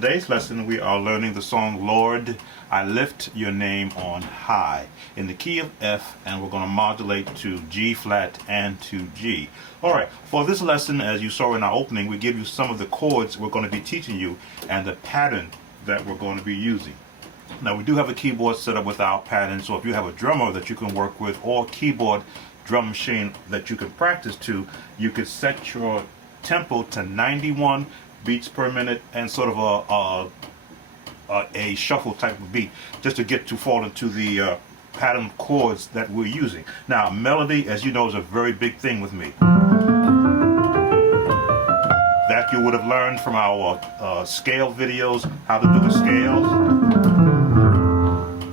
today's lesson, we are learning the song Lord, I Lift Your Name on High in the key of F, and we're going to modulate to G flat and to G. Alright, for this lesson, as you saw in our opening, we give you some of the chords we're going to be teaching you and the pattern that we're going to be using. Now, we do have a keyboard set up with our pattern, so if you have a drummer that you can work with or keyboard drum machine that you can practice to, you could set your tempo to 91 beats per minute and sort of a shuffle type of beat, just to get to fall into the pattern chords that we're using. Now, melody, as you know, is a very big thing with me. That you would have learned from our scale videos, how to do the scales.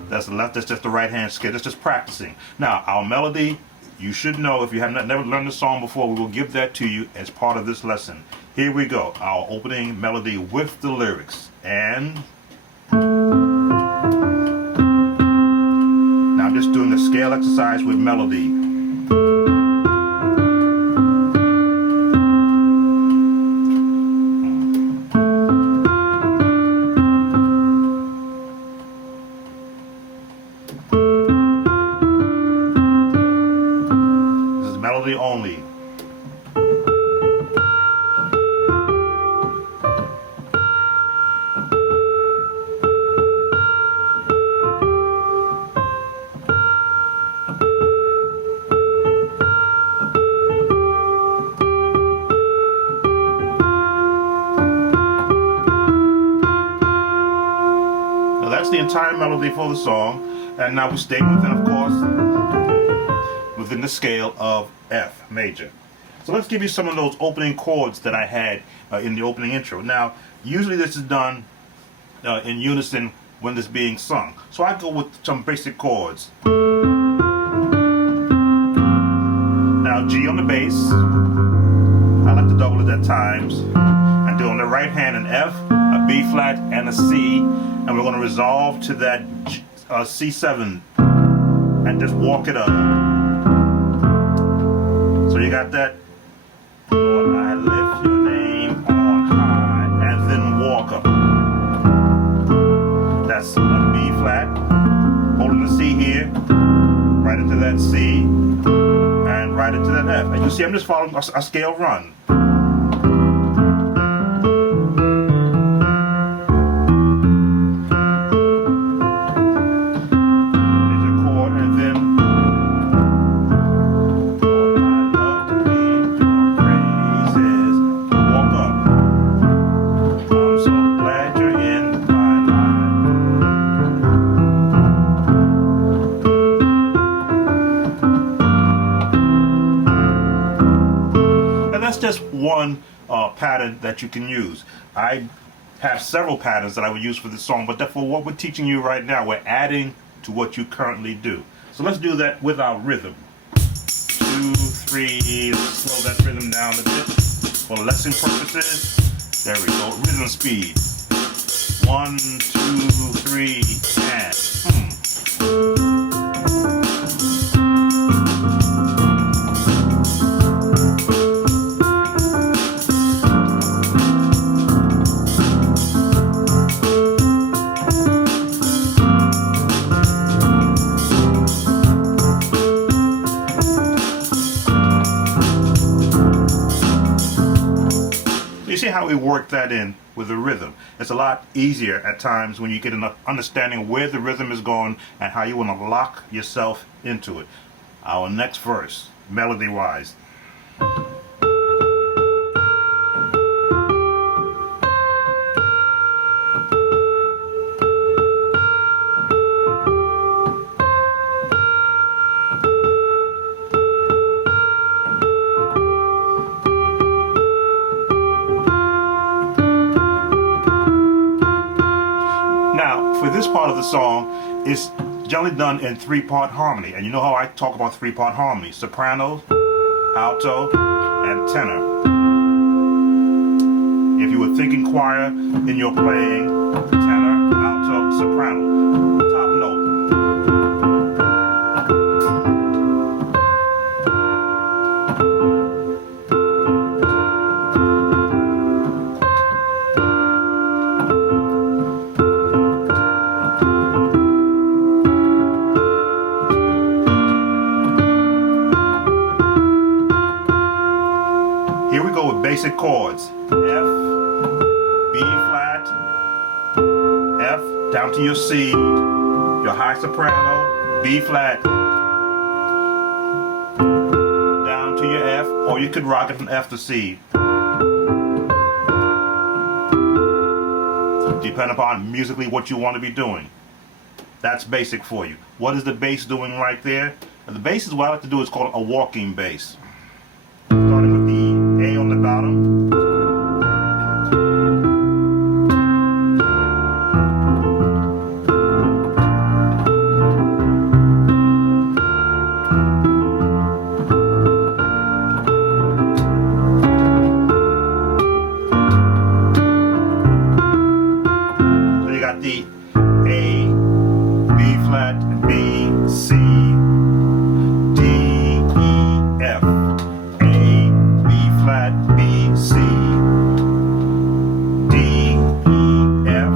That's the left, that's just the right hand scale. That's just practicing. Now, our melody, you should know, if you have never learned the song before, we will give that to you as part of this lesson. Here we go, our opening melody with the lyrics. And now I'm just doing a scale exercise with melody. This is melody only. That's the entire melody for the song, and now we stay within, of course, within the scale of F major. So let's give you some of those opening chords that I had in the opening intro. Now, usually this is done in unison when this is being sung. So I go with some basic chords. Now, G on the bass. I like to double it at times. I do on the right hand an F, a B flat, and a C. And we're going to resolve to that C7 and just walk it up. So you got that. Lord, I lift your name on high, and then walk up. That's a B flat, holding the C here, right into that C, and right into that F. And you see, I'm just following a scale run. That's just one pattern that you can use. I have several patterns that I would use for this song, but for what we're teaching you right now, we're adding to what you currently do. So let's do that with our rhythm. 2, 3, slow that rhythm down a bit for lesson purposes. There we go, rhythm speed. 1, 2, 3, and you see how we work that in with the rhythm. It's a lot easier at times when you get an understanding of where the rhythm is going and how you want to lock yourself into it. Our next verse, melody-wise. Now, for this part of the song, it's generally done in 3-part harmony. And you know how I talk about 3-part harmony: soprano, alto, and tenor. If you were thinking choir in your playing, tenor, alto, soprano, top note. basic chords. F, B flat, F, down to your C, your high soprano, B flat, down to your F, or you could rock it from F to C. Depending upon musically what you want to be doing. That's basic for you. What is the bass doing right there? And the bass is what I like to do is called a walking bass. Starting with the A on the bottom. So you got the A, B flat, B, C, D, E, F. A, B flat, B, C, D, E, F.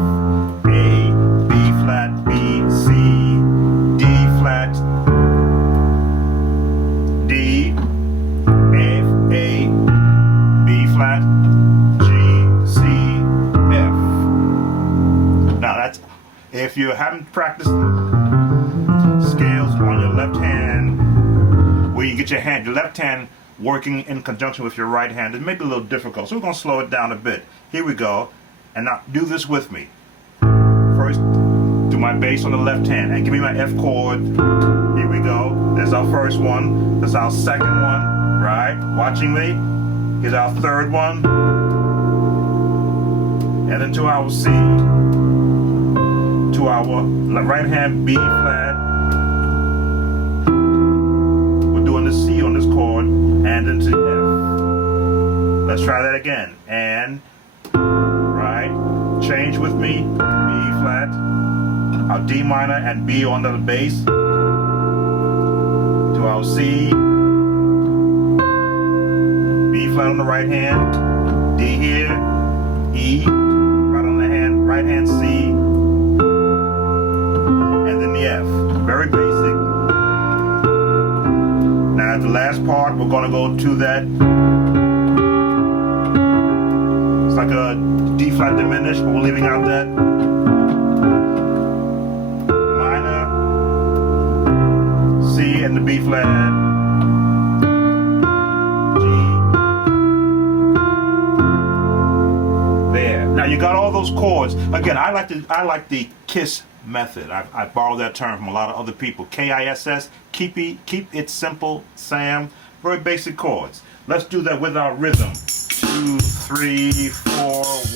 A, B flat, B, C, D flat, D, F, A, B flat, G, C, F. Now that's, if you haven't practiced scales on your left hand, where you get your left hand working in conjunction with your right hand, it may be a little difficult. So we're going to slow it down a bit. Here we go. And now do this with me. First, do my bass on the left hand and give me my F chord. Here we go. There's our first one. There's our second one. Right? Watching me. Here's our third one. And then to our C. To our right hand B flat. We're doing the C on this chord and then to F. Let's try that again. And right, change with me. B flat, our D minor and B on the bass. To our C. B flat on the right hand. D here. E right on the hand, right hand C. F. Very basic. Now the last part, we're going to go to that. It's like a D flat diminished, but we're leaving out that minor, C and the B flat, G. There. Now you got all those chords. Again, I like the KISS method. I borrowed that term from a lot of other people. KISS, keep it simple, Sam. Very basic chords. Let's do that with our rhythm. 2, 3, 4,